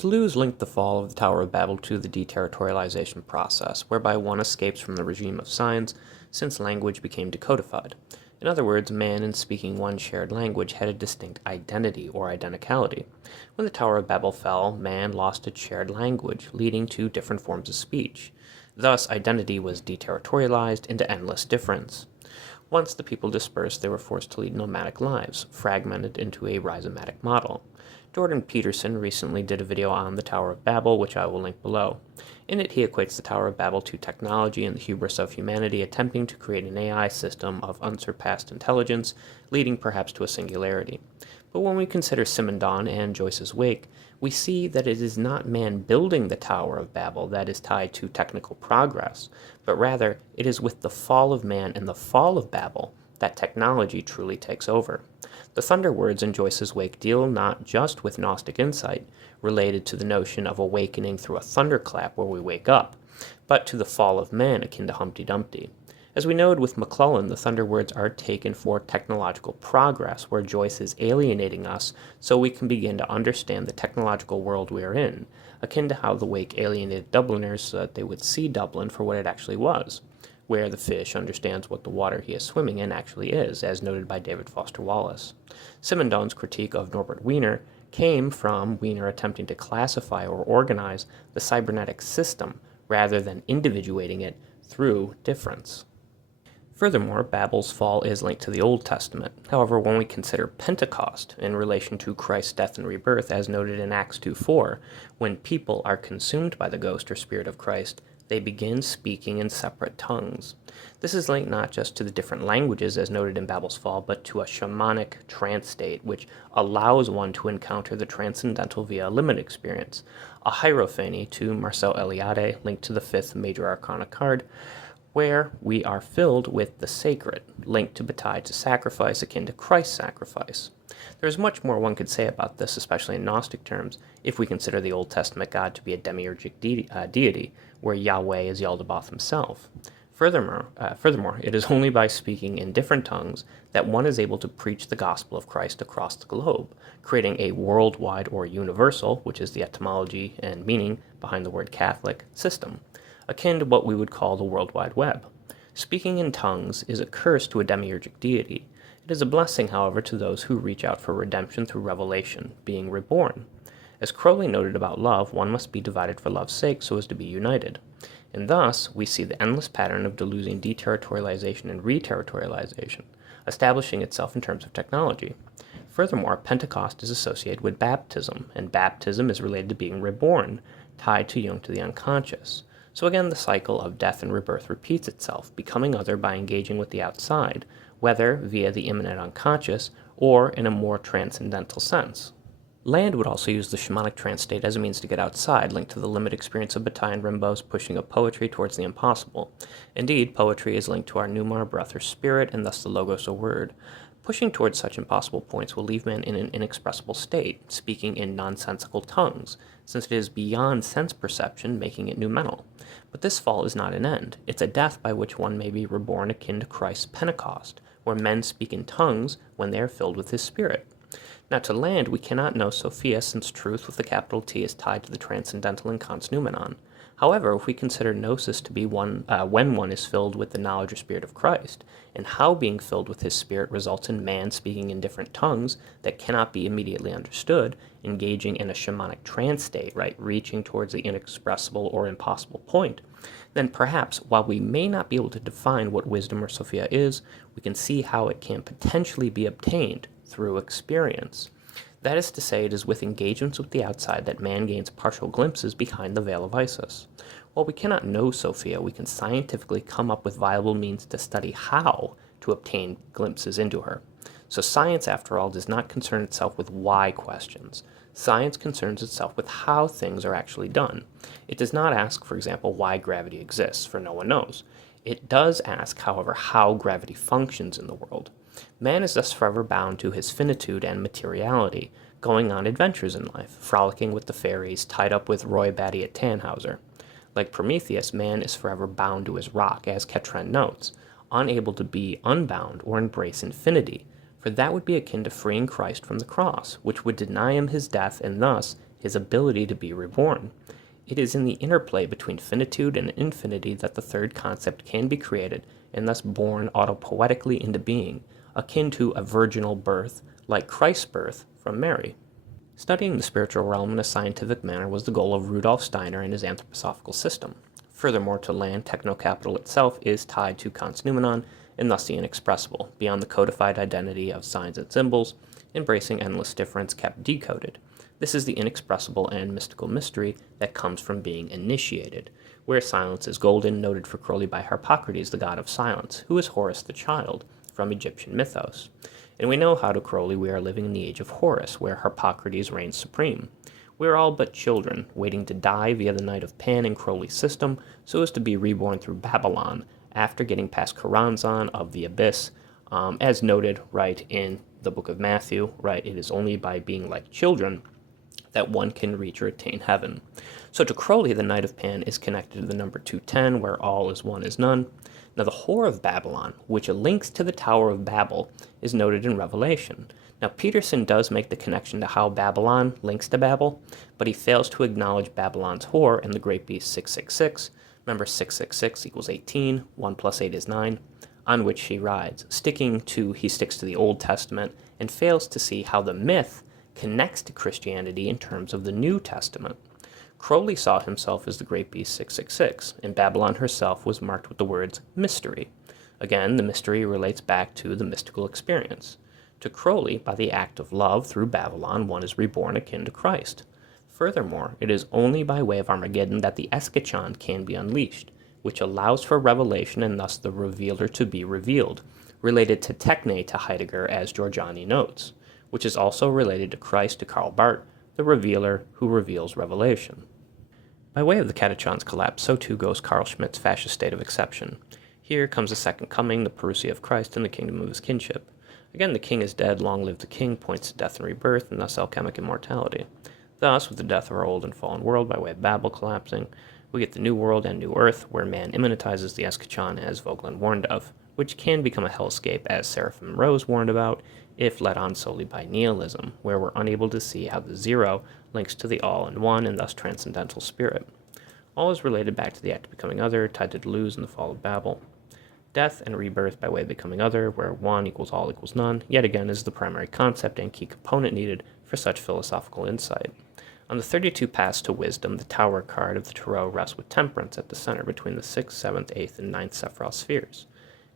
Deleuze linked the fall of the Tower of Babel to the deterritorialization process, whereby one escapes from the regime of science since language became decodified. In other words, man in speaking one shared language had a distinct identity or identicality. When the Tower of Babel fell, man lost its shared language, leading to different forms of speech. Thus, identity was deterritorialized into endless difference. Once the people dispersed, they were forced to lead nomadic lives, fragmented into a rhizomatic model. Jordan Peterson recently did a video on the Tower of Babel, which I will link below. In it, he equates the Tower of Babel to technology and the hubris of humanity attempting to create an AI system of unsurpassed intelligence, leading perhaps to a singularity. But when we consider Simondon and Joyce's Wake, we see that it is not man building the Tower of Babel that is tied to technical progress, but rather it is with the fall of man and the fall of Babel that technology truly takes over. The thunder words in Joyce's Wake deal not just with Gnostic insight, related to the notion of awakening through a thunderclap where we wake up, but to the fall of man akin to Humpty Dumpty. As we noted with McClellan, the thunder words are taken for technological progress, where Joyce is alienating us so we can begin to understand the technological world we are in, akin to how the Wake alienated Dubliners so that they would see Dublin for what it actually was, where the fish understands what the water he is swimming in actually is, as noted by David Foster Wallace. Simondon's critique of Norbert Wiener came from Wiener attempting to classify or organize the cybernetic system rather than individuating it through difference. Furthermore, Babel's fall is linked to the Old Testament. However, when we consider Pentecost in relation to Christ's death and rebirth, as noted in Acts 2:4, when people are consumed by the ghost or spirit of Christ, they begin speaking in separate tongues. This is linked not just to the different languages as noted in Babel's fall, but to a shamanic trance state, which allows one to encounter the transcendental via a limit experience. A hierophany to Marcel Eliade, linked to the 5th Major Arcana card, where we are filled with the sacred, linked to Bataille to sacrifice akin to Christ's sacrifice. There is much more one could say about this, especially in Gnostic terms, if we consider the Old Testament God to be a demiurgic deity, where Yahweh is Yaldabaoth himself. Furthermore, it is only by speaking in different tongues that one is able to preach the gospel of Christ across the globe, creating a worldwide or universal, which is the etymology and meaning behind the word Catholic, system, akin to what we would call the World Wide Web. Speaking in tongues is a curse to a demiurgic deity. It is a blessing, however, to those who reach out for redemption through revelation, being reborn. As Crowley noted about love, one must be divided for love's sake so as to be united. And thus, we see the endless pattern of Deleuzian deterritorialization and reterritorialization, establishing itself in terms of technology. Furthermore, Pentecost is associated with baptism, and baptism is related to being reborn, tied to Jung to the unconscious. So again, the cycle of death and rebirth repeats itself, becoming other by engaging with the outside, whether via the immanent unconscious or in a more transcendental sense. Land would also use the shamanic trance state as a means to get outside, linked to the limit experience of Bataille and Rimbaud's pushing of poetry towards the impossible. Indeed, poetry is linked to our pneuma, breath, or spirit, and thus the logos or word. Pushing towards such impossible points will leave man in an inexpressible state, speaking in nonsensical tongues, since it is beyond sense perception, making it noumenal. But this fall is not an end. It's a death by which one may be reborn akin to Christ's Pentecost, where men speak in tongues when they are filled with his spirit. Now, to land, we cannot know Sophia, since truth with a capital T is tied to the transcendental in Kant's noumenon. However, if we consider gnosis to be when one is filled with the knowledge or spirit of Christ, and how being filled with his spirit results in man speaking in different tongues that cannot be immediately understood, engaging in a shamanic trance state, right, reaching towards the inexpressible or impossible point, then perhaps, while we may not be able to define what wisdom or Sophia is, we can see how it can potentially be obtained through experience. That is to say, it is with engagements with the outside that man gains partial glimpses behind the veil of Isis. While we cannot know Sophia, we can scientifically come up with viable means to study how to obtain glimpses into her. So science, after all, does not concern itself with why questions. Science concerns itself with how things are actually done. It does not ask, for example, why gravity exists, for no one knows. It does ask, however, how gravity functions in the world. Man is thus forever bound to his finitude and materiality, going on adventures in life, frolicking with the fairies, tied up with Roy Batty at Tannhauser. Like Prometheus, man is forever bound to his rock, as Ketren notes, unable to be unbound or embrace infinity, for that would be akin to freeing Christ from the cross, which would deny him his death and thus his ability to be reborn. It is in the interplay between finitude and infinity that the third concept can be created and thus born autopoetically into being, akin to a virginal birth, like Christ's birth from Mary. Studying the spiritual realm in a scientific manner was the goal of Rudolf Steiner and his anthroposophical system. Furthermore, to land, techno-capital itself is tied to Kant's noumenon, and thus the inexpressible, beyond the codified identity of signs and symbols, embracing endless difference kept decoded. This is the inexpressible and mystical mystery that comes from being initiated, where silence is golden, noted for Crowley by Harpocrates, the god of silence, who is Horus the child, from Egyptian mythos. And we know how to Crowley we are living in the age of Horus, where Harpocrates reigns supreme. We are all but children, waiting to die via the Night of Pan in Crowley's system, so as to be reborn through Babylon, after getting past Karanzan of the Abyss, as noted right in the book of Matthew, right? It is only by being like children that one can reach or attain heaven. So to Crowley, the Night of Pan is connected to the number 210, where all is one is none. Now the Whore of Babylon, which links to the Tower of Babel, is noted in Revelation. Now Peterson does make the connection to how Babylon links to Babel, but he fails to acknowledge Babylon's whore in the Great Beast 666. Remember, 666 equals 18, 1 plus 8 is 9, on which she rides. He sticks to the Old Testament and fails to see how the myth connects to Christianity in terms of the New Testament. Crowley saw himself as the Great Beast 666, and Babylon herself was marked with the words mystery. Again, the mystery relates back to the mystical experience. To Crowley, by the act of love through Babylon, one is reborn akin to Christ. Furthermore, it is only by way of Armageddon that the eschaton can be unleashed, which allows for revelation and thus the revealer to be revealed, related to techne to Heidegger as Giorgiani notes, which is also related to Christ to Karl Barth, the revealer who reveals revelation. By way of the catechon's collapse, so too goes Carl Schmitt's fascist state of exception. Here comes the second coming, the parousia of Christ, and the kingdom of his kinship. Again, the king is dead, long live the king, points to death and rebirth, and thus alchemic immortality. Thus, with the death of our old and fallen world by way of Babel collapsing, we get the new world and new earth, where man immanentizes the eschaton as Vogelin warned of, which can become a hellscape, as Seraphim Rose warned about, if led on solely by nihilism, where we're unable to see how the zero links to the all and one, and thus transcendental spirit. All is related back to the act of becoming other, tied to Deleuze and the fall of Babel. Death and rebirth by way of becoming other, where one equals all equals none, yet again is the primary concept and key component needed for such philosophical insight. On the 32 paths to wisdom, the Tower card of the Tarot rests with temperance at the center between the 6th, 7th, 8th, and 9th Sephiroth spheres.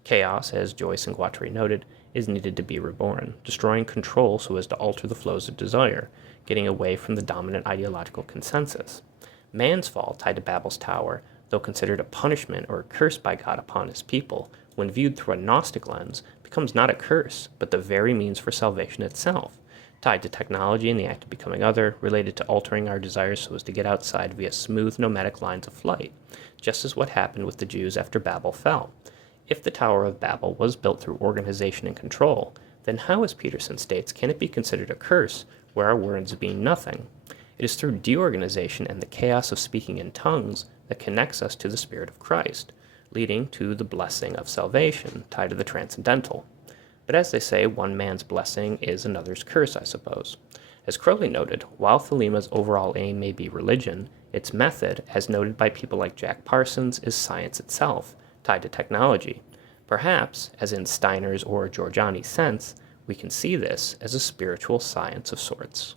Chaos, as Joyce and Guattari noted, is needed to be reborn, destroying control so as to alter the flows of desire, getting away from the dominant ideological consensus. Man's fall, tied to Babel's Tower, though considered a punishment or a curse by God upon his people, when viewed through a Gnostic lens, becomes not a curse, but the very means for salvation itself, tied to technology and the act of becoming other, related to altering our desires so as to get outside via smooth nomadic lines of flight, just as what happened with the Jews after Babel fell. If the Tower of Babel was built through organization and control, then how, as Peterson states, can it be considered a curse where our words mean nothing? It is through deorganization and the chaos of speaking in tongues that connects us to the Spirit of Christ, leading to the blessing of salvation, tied to the transcendental. But as they say, one man's blessing is another's curse, I suppose. As Crowley noted, while Thalima's overall aim may be religion, its method, as noted by people like Jack Parsons, is science itself, tied to technology. Perhaps, as in Steiner's or Giorgiani's sense, we can see this as a spiritual science of sorts.